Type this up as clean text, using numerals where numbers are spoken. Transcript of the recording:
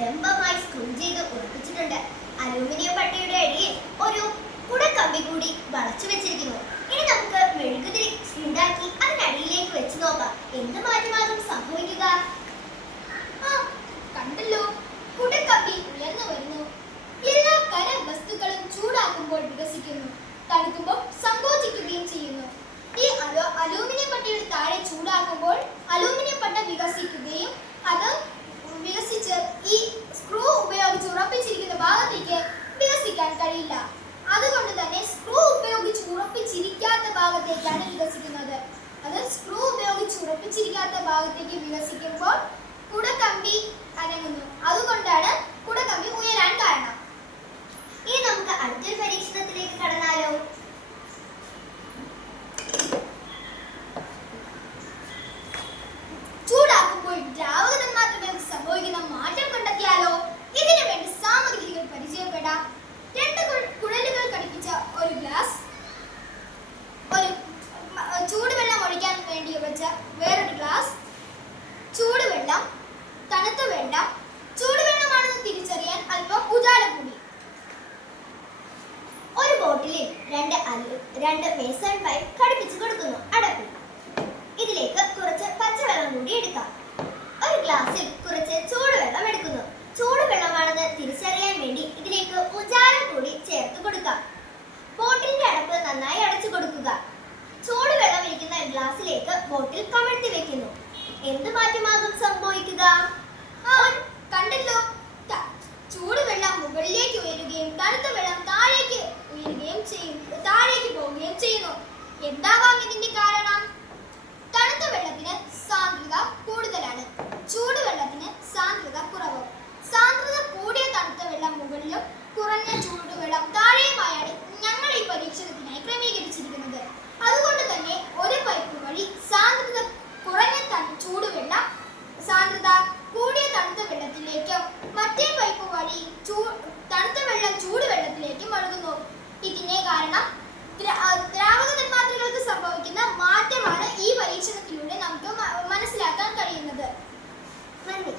ലംബമായി സ്ക്രൂ ചെയ്ത് ഉറപ്പിച്ചിട്ടുണ്ട്. അലൂമിനിയം പട്ടയുടെ അടിയിൽ ഒരു കുടക്കമ്പി കൂടി വളച്ചു വെച്ചിരിക്കുന്നു. ഇനി നമുക്ക് മെഴുകുതിരി ഉണ്ടാക്കി അതിനടിയിലേക്ക് വെച്ച് നോക്കാം. എന്ത് മാറ്റമാകും സംഭവിക്കുക? കണ്ടല്ലോ, കുടക്കമ്പി ഉയർന്നു വരുന്നു. എല്ലാ കര വസ്തുക്കളും ചൂടാക്കുമ്പോൾ വികസിക്കുന്നു, തണുക്കുമ്പോൾ സങ്കോചിക്കുകയും ചെയ്യുന്നു. ഈ അലൂമിനിയം പട്ടയുടെ താഴെ ചൂടാക്കുമ്പോൾ അലൂമിനിയം പട്ട വികസിക്കുകയും അത് വികസിച്ച് ഈ സ്ക്രൂ ഉപയോഗിച്ച് ഉറപ്പിച്ചിരിക്കുന്ന ഭാഗത്തേക്ക് വികസിക്കാൻ കഴിയില്ല. അതുകൊണ്ട് തന്നെ സ്ക്രൂ ഉപയോഗിച്ച് ഉറപ്പിച്ചിരിക്കാത്ത ഭാഗത്തേക്കാണ് വികസിക്കുന്നത്. അത് സ്ക്രൂ ഉപയോഗിച്ച് ഉറപ്പിച്ചിരിക്കാത്ത ഭാഗത്തേക്ക് വികസിക്കുമ്പോൾ കുടക്കമ്പി അനങ്ങുന്നു. അതുകൊണ്ടാണ് കുടക്കമ്പി ഉയരാൻ കാരണം. ഇനി നമുക്ക് അടുത്തൊരു പരീക്ഷണത്തിലേക്ക് കടന്നാലോ? ചൂടാക്കുമ്പോൾ ദ്രാവക തന്മാത്രകൾക്ക് സംഭവിക്കുന്ന മാറ്റം കണ്ടെത്തിയാലോ? ഇതിനു വേണ്ടി സാമഗ്രികൾ പരിചയപ്പെടാം. 2 കുഴലുകൾ ഘടിപ്പിച്ച ഒരു ഗ്ലാസ്, ഒരു ചൂടുവെള്ളം ഒഴിക്കാൻ വേണ്ടി വെച്ച വേറൊരു ഗ്ലാസ്, ചൂടുവെള്ളം, തണുത്ത വെള്ളം. ചൂടുവെള്ളമാണെന്ന് തിരിച്ചറിയാൻ അല്പം ഉജാല കൂടി. ഒരു ബോട്ടിലിൽ 2 മേസൺ പൈപ്പ് ഘടിപ്പിച്ചു കൊടുക്കുന്നു. അടപ്പിൽ ഇതിലേക്ക് കുറച്ച് പച്ചവെള്ളം കൂടി എടുക്കാം. ഒരു ഗ്ലാസ്സിൽ കുറച്ച് ചൂടുവെള്ളം എടുക്കുന്നു. ചൂടുവെള്ളമാണെന്ന് തിരിച്ചറിയാൻ വേണ്ടി ഇതിലേക്ക് ഉജാല കൂടി ചേർത്ത് കൊടുക്കാം. ബോട്ടിലിന്റെ അടപ്പ് നന്നായി അടച്ചു കൊടുക്കുക. ചൂടുവെള്ളം ഇരിക്കുന്ന ഗ്ലാസ്സിലേക്ക് ബോട്ടിൽ കമഴ്ത്തി വെക്കുന്നു. എന്ത് മാറ്റമാകും സംഭവിക്കുക? കണ്ടല്ലോ, ചൂടുവെള്ളം മുകളിലേക്ക് ഉയരുകയും തണുത്ത വെള്ളം താഴേക്ക് പോവുകയും ചെയ്യുന്നു. എന്താവാം ഇതിന്റെ കാരണം? തണുത്ത വെള്ളത്തിന് സാന്ദ്രത കൂടുതലാണ്, ചൂടുവെള്ളത്തിന് സാന്ദ്രത കുറവ്. സാന്ദ്രത കൂടിയ തണുത്ത വെള്ളം മുകളിലും കുറഞ്ഞ ചൂടുവെള്ളം താഴെയുമായാണ് ഞങ്ങൾ ഈ പരീക്ഷണത്തിനായി ക്രമീകരിച്ചിരിക്കുന്നത്. അതുകൊണ്ട് തന്നെ ഒരു പൈപ്പ് വഴി സാന്ദ്രത കുറഞ്ഞ ചൂടുവെള്ളം സാന്ദ്രത കൂടിയ തണുത്ത വെള്ളത്തിലേക്കും മറ്റേ പൈപ്പ് വഴി തണുത്ത വെള്ളം ചൂടുവെള്ളത്തിലേക്കും ഒഴുകുന്നു. ഇതിനെ കാരണം ദ്രാവക തന്മാത്രകൾക്ക് സംഭവിക്കുന്ന മാറ്റമാണ് ഈ പരീക്ഷണത്തിലൂടെ നമുക്ക് മനസ്സിലാക്കാൻ കഴിയുന്നത്. നന്ദി.